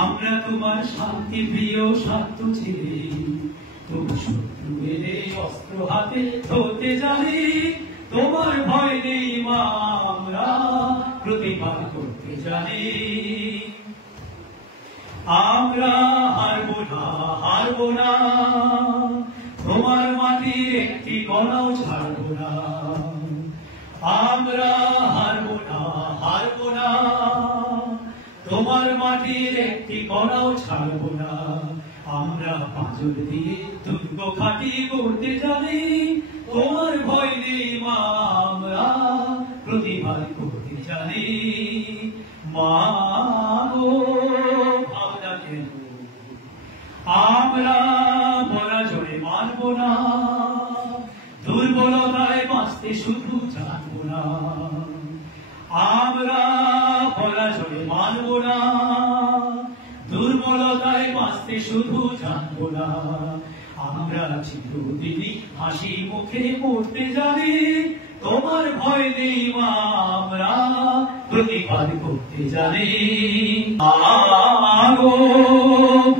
আমরা তোমার শান্তি প্রিয় স্বার্থ ছেড়ে তবু শত্রু এলে অস্ত্র হাতে ধরতে জানি। তোমার ভয় নেই মা, আমরা প্রতিবাদ করতে জানি। আমরা হারবো না, হারবো না, তোমার মাটির একটি কণাও ছাড়বো না। আমরা হারবো না, হারবো না, তোমার মাটির একটি কণাও ছাড়বো না। আমরা পাঁজর দিয়ে দুর্গ খাটি করতে জানি। তোমার ভয় নেই মা, আমরা প্রতিবাদ করতে জানি। মা গো ভাবনা কেন আমরা পরাজয় মানব না, দুর্বলতায় বাঁচতে শুধু জানবো না। আমরা পরাজয় মানব না, দুর্বলতায় বাঁচতে শুধু জানবো না। আমরা চিরদিনই হাসি মুখে মরতে জানি। তোমার ভয় নেই মা, আমরা প্রতিবাদ করতে জানি। আগো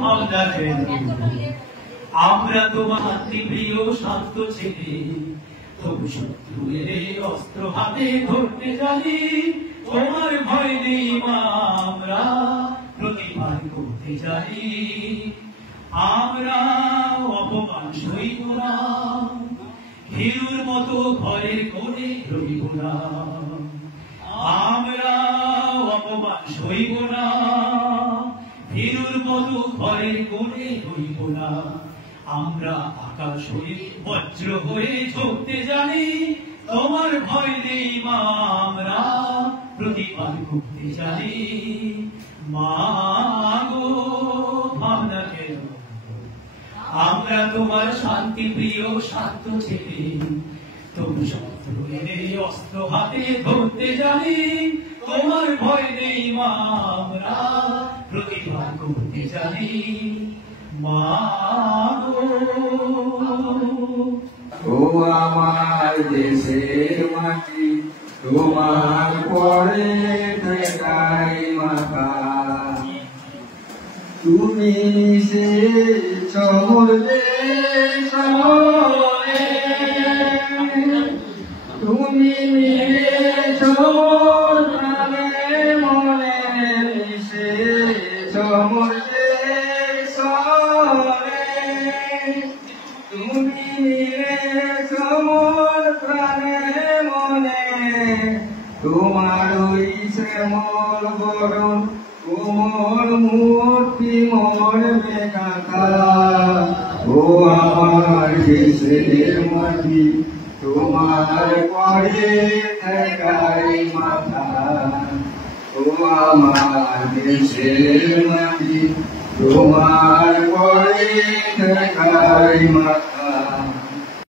ভাবনা কেন আমরা তোমার শান্তি প্রিয় শান্ত ছেলে তবু শত্রু এলে অস্ত্র হাতে ধরতে জানি। তোমার ভয় নেই মা, আমরা প্রতিবাদ করতে জানি। আমরা অপমান সইব না, হিরুর মতো ঘরের কোণে রইব না। আমরা অপমান সইব না, হিরুর মতো ঘরের কোণে রইব না। আমরা আকাশ হয়ে বজ্র হয়ে ঝরতে জানি। তোমার ভয় নেই মা, আমরা প্রতিবাদ করতে জানি। মা গো ভাবনা কেন আমরা তোমার শান্তি প্রিয় শান্ত ছেলে তবু শত্রু এলে অস্ত্র হাতে ধরতে জানি। তোমার ভয় নেই মা, আমরা প্রতিবাদ করতে জানি। মা গো ও আমার দেশের মাটি, তোমার পরে ঠেকাই মাথা। তুমি সে চলে শহরে, তুমি প্রাণে মনে মিশে চমলে শহরে। তুমি সমর প্রাণে মনে, তোমার ওই শ্যামল বরণ কোমল মূর্তি মরবে কাকা। ও আমার দেশের মাটি, তোমার পরে ঠেকাই মাথা। ও আমার দেশের মাটি, তোমার পরে ঠেকাই মাথা।